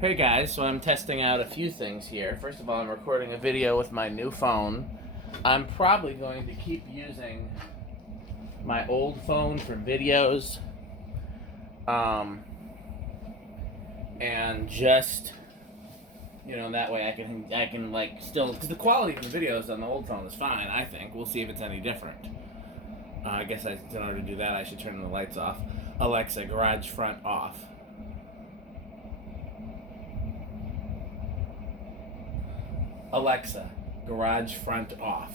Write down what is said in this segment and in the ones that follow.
Hey guys, so I'm testing out a few things here. First of all, I'm recording a video with my new phone. I'm probably going to keep using my old phone for videos. And just, that way I can like still, because the quality of the videos on the old phone is fine, I think. We'll see if it's any different. I guess in order to do that, I should turn the lights off. Alexa, garage front off. Alexa, garage front off.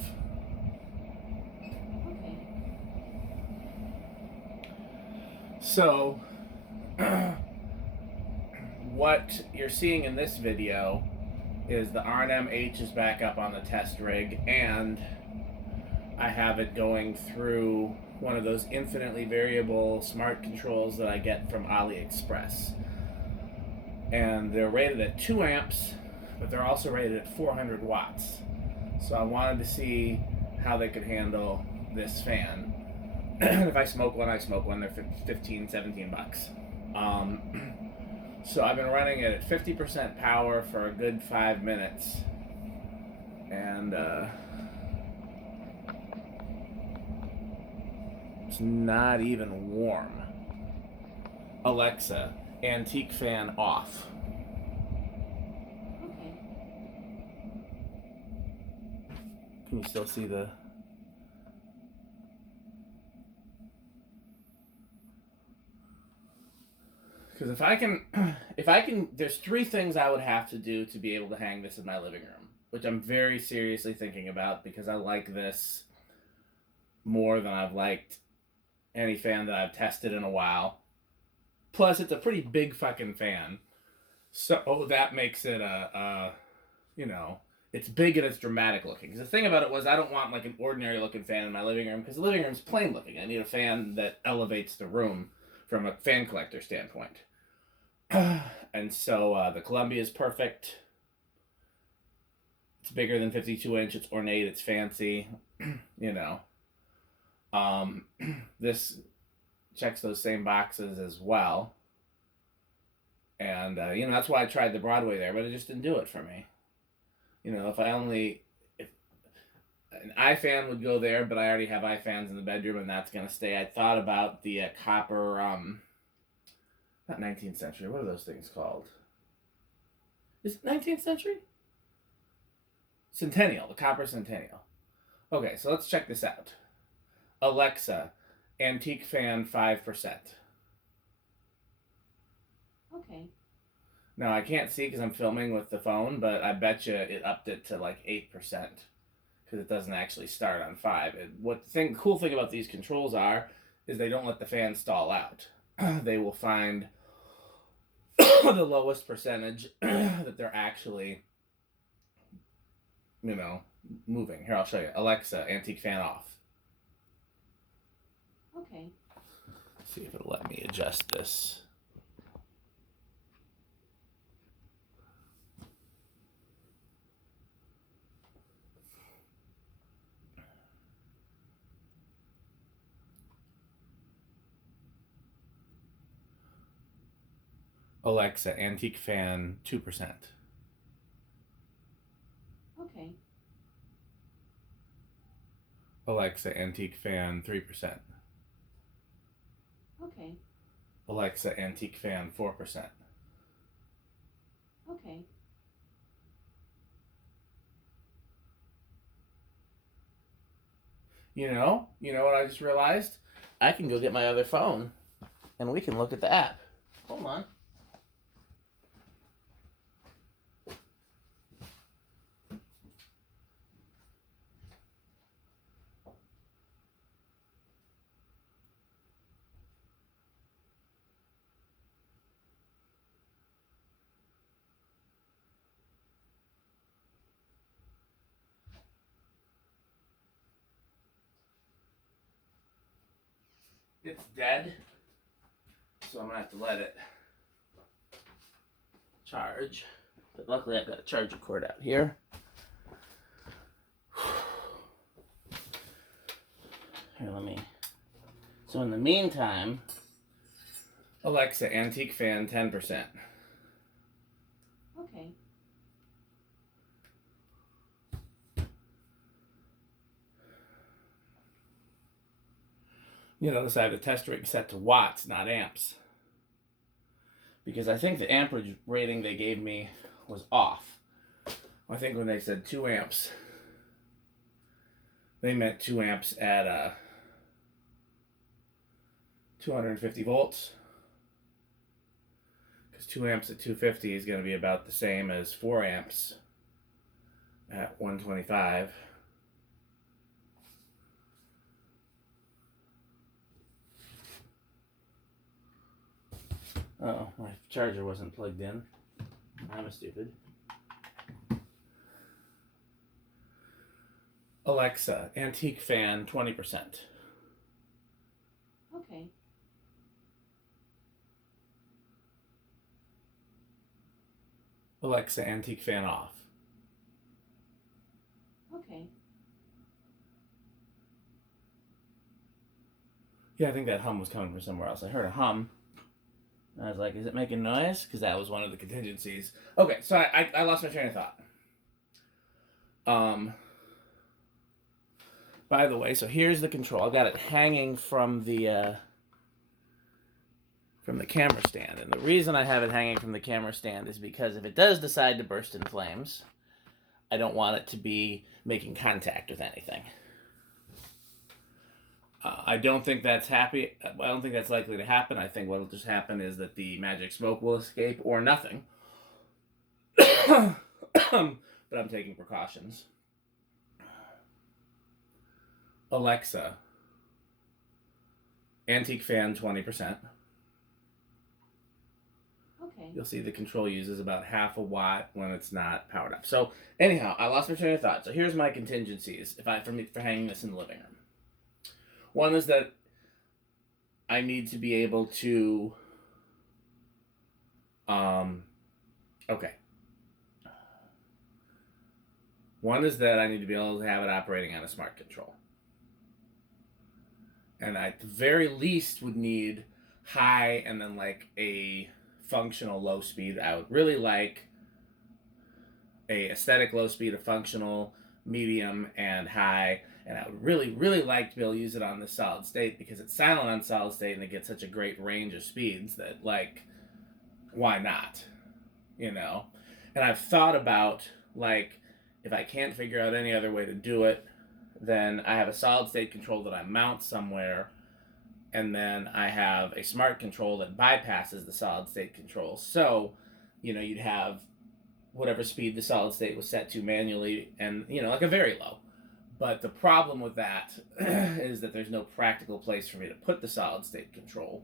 Okay. So, what you're seeing in this video is the RNMH is back up on the test rig, and I have it going through one of those infinitely variable smart controls that I get from AliExpress. And they're rated at 2 amps, but they're also rated at 400 watts. So I wanted to see how they could handle this fan. If I smoke one, I smoke one. They're 15, 17 bucks. So I've been running it at 50% power for a good 5 minutes. And it's not even warm. Alexa, antique fan off. Okay. Can you still see the... Because if I can, there's 3 things I would have to do to be able to hang this in my living room, which I'm very seriously thinking about because I like this more than I've liked any fan that I've tested in a while. Plus, it's a pretty big fucking fan, so that makes it it's big and it's dramatic looking. Because the thing about it was I don't want like an ordinary looking fan in my living room because the living room's plain looking. I need a fan that elevates the room from a fan collector standpoint. And so the Columbia is perfect. It's bigger than 52 inch. It's ornate. It's fancy. This checks those same boxes as well. And that's why I tried the Broadway there, but it just didn't do it for me. If an iFan would go there, but I already have iFans in the bedroom, and that's gonna stay. I thought about the copper, not 19th century. What are those things called? Is it 19th century? Centennial, the copper Centennial. Okay, so let's check this out. Alexa, antique fan 5%. Okay. Now I can't see because I'm filming with the phone, but I bet you it upped it to like 8% because it doesn't actually start on 5. Cool thing about these controls is they don't let the fan stall out. They will find the lowest percentage that they're actually, moving. Here, I'll show you. Alexa, antique fan off. Okay. Let's see if it'll let me adjust this. Alexa, antique fan 2%. Okay. Alexa, antique fan 3%. Okay. Alexa, antique fan 4%. Okay. You know what I just realized? I can go get my other phone and we can look at the app. Hold on. It's dead, so I'm gonna have to let it charge. But luckily I've got a charger cord out here. Here, so in the meantime, Alexa, antique fan 10%. Okay. You notice I have the test rig set to watts, not amps. Because I think the amperage rating they gave me was off. I think when they said 2 amps, they meant 2 amps at 250 volts. Because 2 amps at 250 is going to be about the same as 4 amps at 125. Oh, my charger wasn't plugged in. I'm stupid. Alexa, antique fan, 20%. Okay. Alexa, antique fan off. Okay. Yeah, I think that hum was coming from somewhere else. I heard a hum. I was like, is it making noise? Because that was one of the contingencies. Okay, so I lost my train of thought. By the way, so here's the control. I've got it hanging from the camera stand. And the reason I have it hanging from the camera stand is because if it does decide to burst in flames, I don't want it to be making contact with anything. I don't think that's I don't think that's likely to happen. I think what will just happen is that the magic smoke will escape or nothing. But I'm taking precautions. Alexa, antique fan, 20%. Okay. You'll see the control uses about half a watt when it's not powered up. So anyhow, I lost my train of thought. So here's my contingencies for hanging this in the living room. One is that I need to be able to, okay. One is that I need to be able to have it operating on a smart control. And I, at the very least, would need high and then like a functional low speed. I would really like a aesthetic low speed, a functional medium, and high. And I would really, really like to be able to use it on the solid state because it's silent on solid state and it gets such a great range of speeds that, like, why not? You know? And I've thought about, like, if I can't figure out any other way to do it, then I have a solid state control that I mount somewhere, and then I have a smart control that bypasses the solid state control. So, you know, you'd have whatever speed the solid state was set to manually, and, you know, like a very low. But the problem with that is that there's no practical place for me to put the solid state control.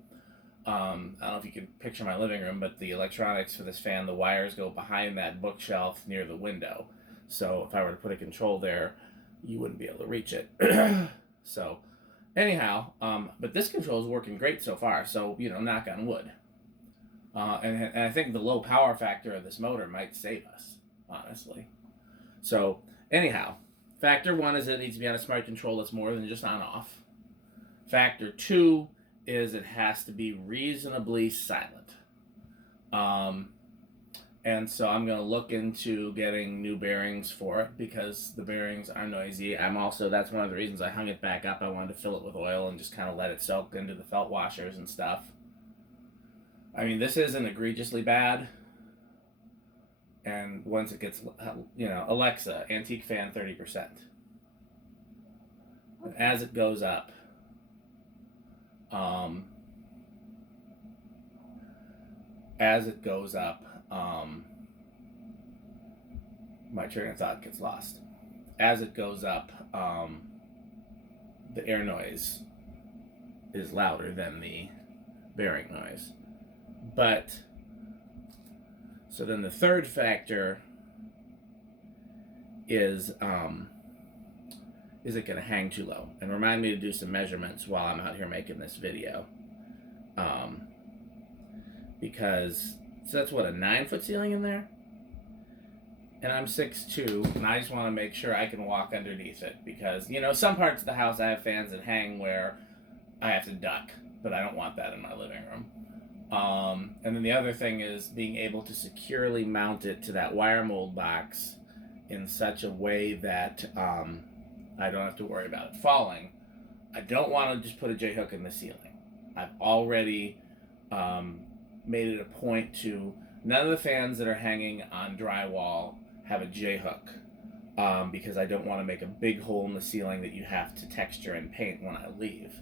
I don't know if you can picture my living room, but the electronics for this fan, the wires go behind that bookshelf near the window. So if I were to put a control there, you wouldn't be able to reach it. So anyhow, but this control is working great so far. So, you know, knock on wood. And I think the low power factor of this motor might save us, honestly. So anyhow, factor 1 is that it needs to be on a smart control that's more than just on off. Factor 2 is it has to be reasonably silent. And so I'm going to look into getting new bearings for it because the bearings are noisy. That's one of the reasons I hung it back up. I wanted to fill it with oil and just kind of let it soak into the felt washers and stuff. I mean, this isn't egregiously bad. And once it gets, you know, Alexa, antique fan, 30%. And as it goes up, my train of thought gets lost. As it goes up, the air noise is louder than the bearing noise. But, so then the third factor is it going to hang too low? And remind me to do some measurements while I'm out here making this video. Because, so that's what, a 9-foot ceiling in there? And I'm 6'2", and I just want to make sure I can walk underneath it. Because, you know, some parts of the house I have fans that hang where I have to duck. But I don't want that in my living room. And then the other thing is being able to securely mount it to that wire mold box in such a way that I don't have to worry about it falling. I don't want to just put a J-hook in the ceiling. I've already made it a point to, none of the fans that are hanging on drywall have a J-hook, because I don't want to make a big hole in the ceiling that you have to texture and paint when I leave.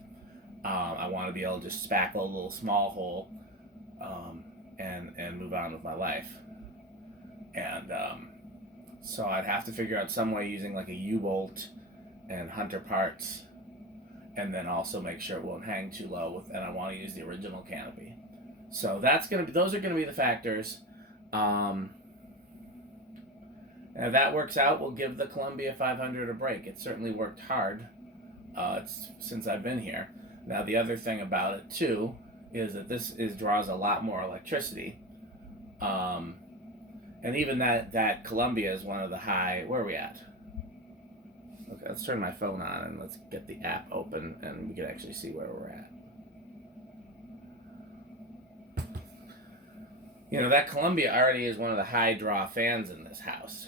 I want to be able to just spackle a little small hole and move on with my life. And so I'd have to figure out some way using like a U-bolt and Hunter parts, and then also make sure it won't hang too low. And I want to use the original canopy. So those are gonna be the factors. And if that works out, we'll give the Columbia 500 a break. It certainly worked hard since I've been here. Now the other thing about it too is that this draws a lot more electricity. And even that Columbia is one of the high. Where are we at? Okay, let's turn my phone on and let's get the app open and we can actually see where we're at. You know, that Columbia already is one of the high draw fans in this house.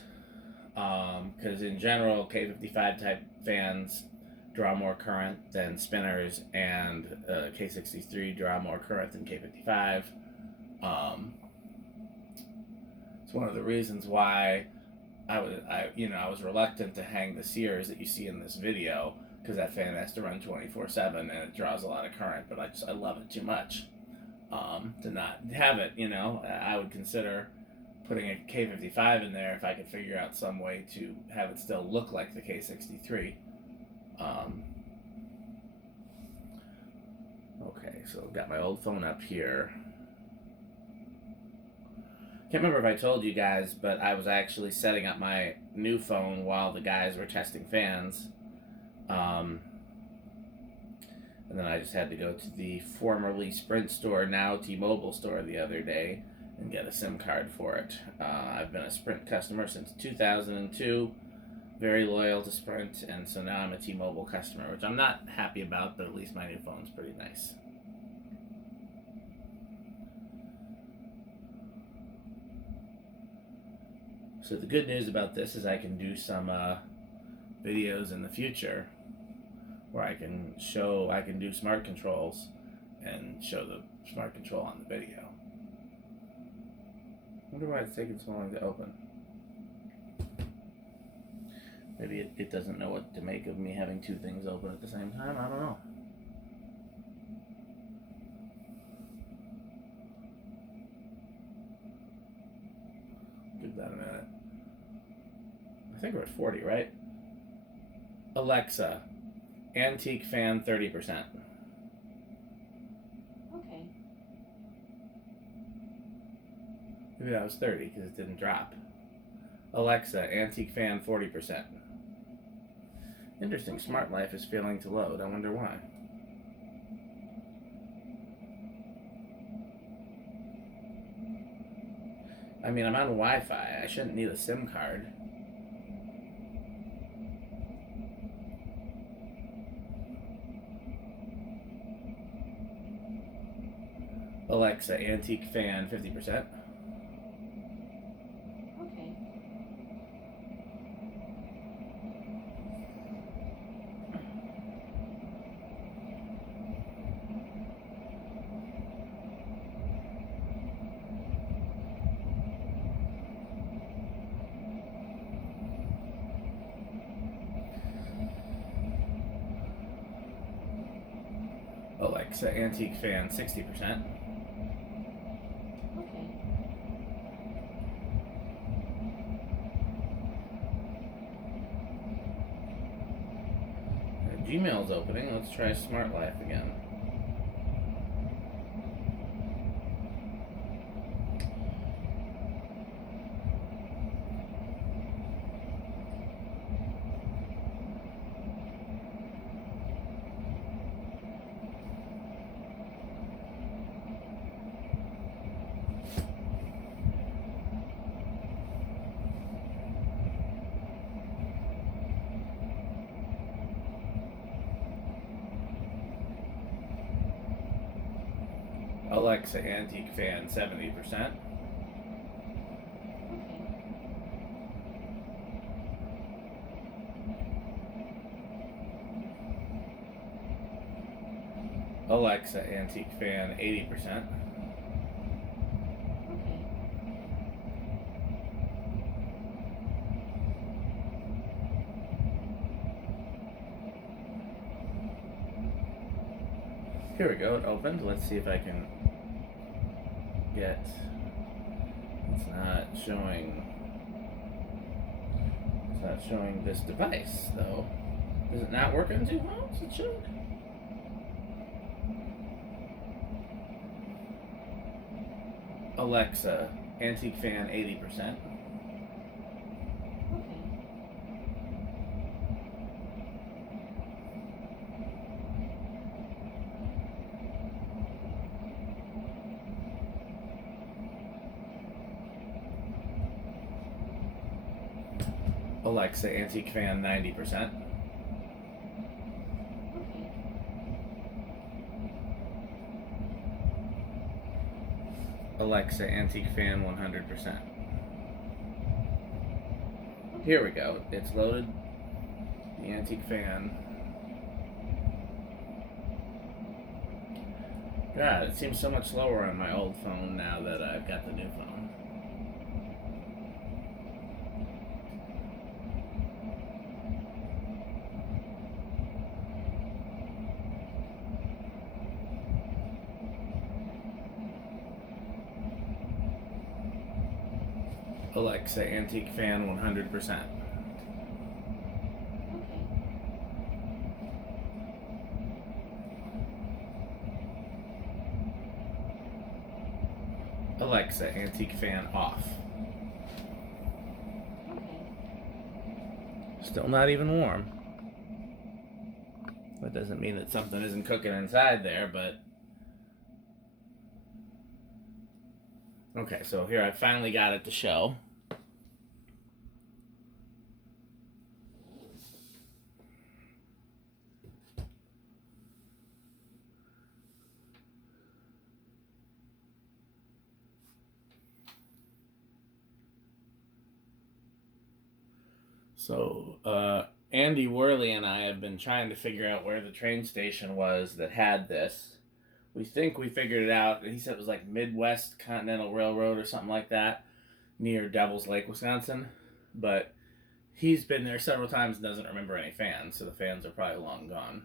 Because in general, K55 type fans draw more current than spinners, and K63 draw more current than K55. It's one of the reasons why I was reluctant to hang the Sears that you see in this video, because that fan has to run 24/7 and it draws a lot of current. But I love it too much to not have it. I would consider putting a K55 in there if I could figure out some way to have it still look like the K63. Okay, so I've got my old phone up here. Can't remember if I told you guys, but I was actually setting up my new phone while the guys were testing fans. And then I just had to go to the formerly Sprint store, now T-Mobile store, the other day and get a SIM card for it. I've been a Sprint customer since 2002, very loyal to Sprint, and so now I'm a T-Mobile customer, which I'm not happy about, but at least my new phone's pretty nice. So the good news about this is I can do some videos in the future where I can do smart controls and show the smart control on the video. I wonder why it's taking so long to open. Maybe it doesn't know what to make of me having two things open at the same time. I don't know. Give that a minute. I think we're at 40, right? Alexa, antique fan 30%. Okay. Maybe that was 30 because it didn't drop. Alexa, antique fan 40%. Interesting. Smart Life is failing to load. I wonder why. I mean, I'm on Wi-Fi. I shouldn't need a SIM card. Alexa, antique fan 50%. Okay. Alexa, antique fan 60%. Okay. Gmail's opening. Let's try Smart Life again. Alexa, antique fan 70%. Okay. Alexa, antique fan 80%. Okay. Here we go, it opened. Let's see if I can get... It's not showing this device, though. Is it not working too well? It should. Alexa, antique fan 80%. Okay. Alexa, antique fan 90%. Okay. Alexa, antique fan 100%. Here we go. It's loaded. The antique fan. God, it seems so much slower on my old phone now that I've got the new phone. Alexa, antique fan 100%. Okay. Alexa, antique fan off. Okay. Still not even warm. That doesn't mean that something isn't cooking inside there, but... Okay, so here I finally got it to show. So, Andy Worley and I have been trying to figure out where the train station was that had this. We think we figured it out. He said it was like Midwest Continental Railroad or something like that, near Devil's Lake, Wisconsin. But he's been there several times and doesn't remember any fans, so the fans are probably long gone.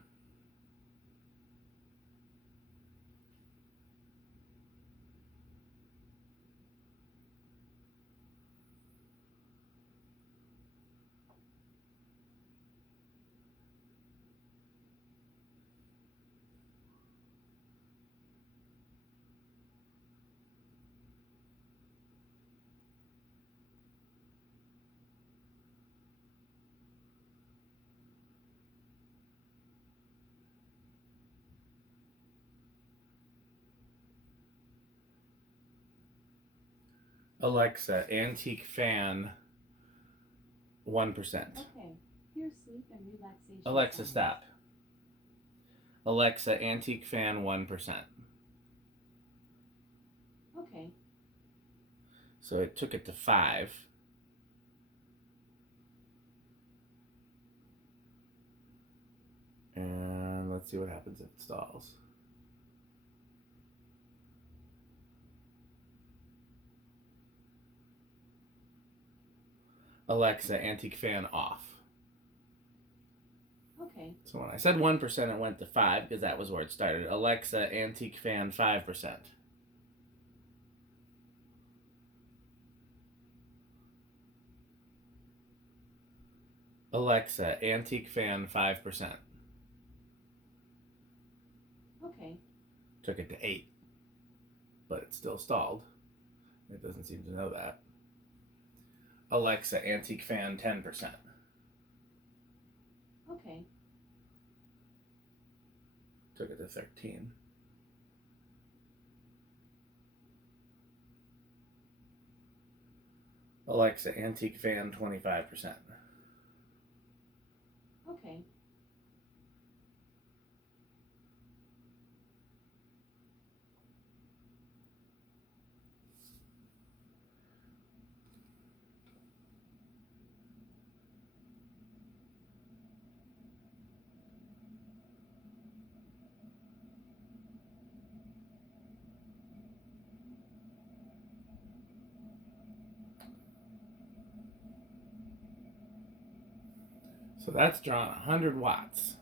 Alexa, antique fan 1%. Okay. Here's sleep and relaxation. Alexa, sounds. stop. Alexa, antique fan 1%. Okay. So it took it to 5. And let's see what happens if it stalls. Alexa, antique fan off. Okay. So when I said 1%, it went to 5 because that was where it started. Alexa, antique fan 5%. Alexa, antique fan 5%. Okay. Took it to 8, but it still stalled. It doesn't seem to know that. Alexa, antique fan 10%. Okay. Took it to 13. Alexa, antique fan 25%. Okay. So that's drawn 100 watts.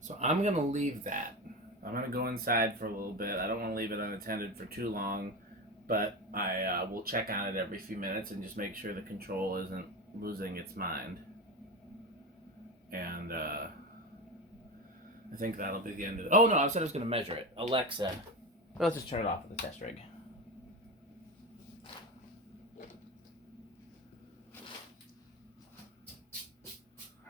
So I'm going to leave that. I'm going to go inside for a little bit. I don't want to leave it unattended for too long, but I will check on it every few minutes and just make sure the control isn't losing its mind. And I think that'll be the end of it. Oh no, I said I was going to measure it. Alexa, let's just turn it off at the test rig.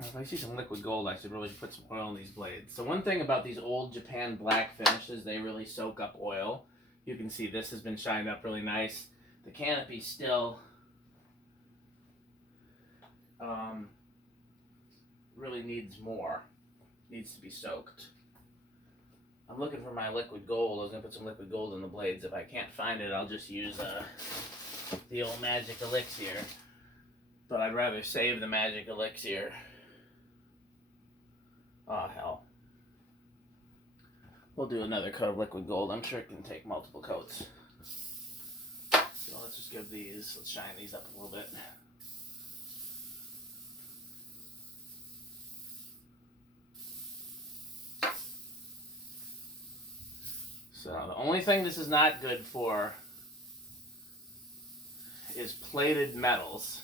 If I see some liquid gold, I should really put some oil in these blades. So one thing about these old Japan black finishes, they really soak up oil. You can see this has been shined up really nice. The canopy still really needs more. Needs to be soaked. I'm looking for my liquid gold. I was going to put some liquid gold in the blades. If I can't find it, I'll just use the old magic elixir. But I'd rather save the magic elixir. Oh, hell. We'll do another coat of liquid gold. I'm sure it can take multiple coats. So let's just give these, let's shine these up a little bit. So the only thing this is not good for is plated metals,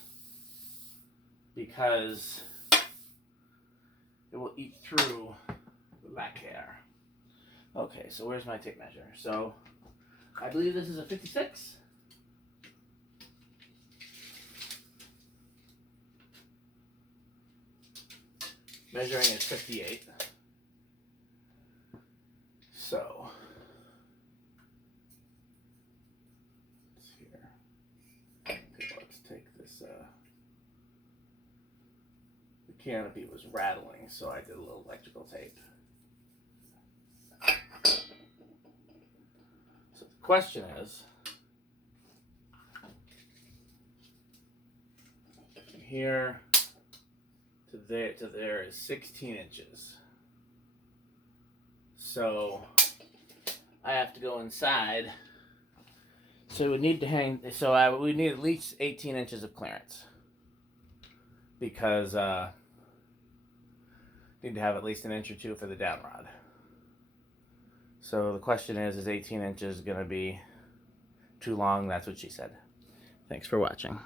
because it will eat through the lacquer. Okay, so where's my tape measure? So I believe this is a 56. Measuring is 58. So here. Okay, let's take this. The canopy was rattling, so I did a little electrical tape. So the question is, from here to there is 16 inches. So I have to go inside. So we need to hang. So we need at least 18 inches of clearance, because need to have at least an inch or two for the down rod. So the question is 18 inches going to be too long? That's what she said. Thanks for watching.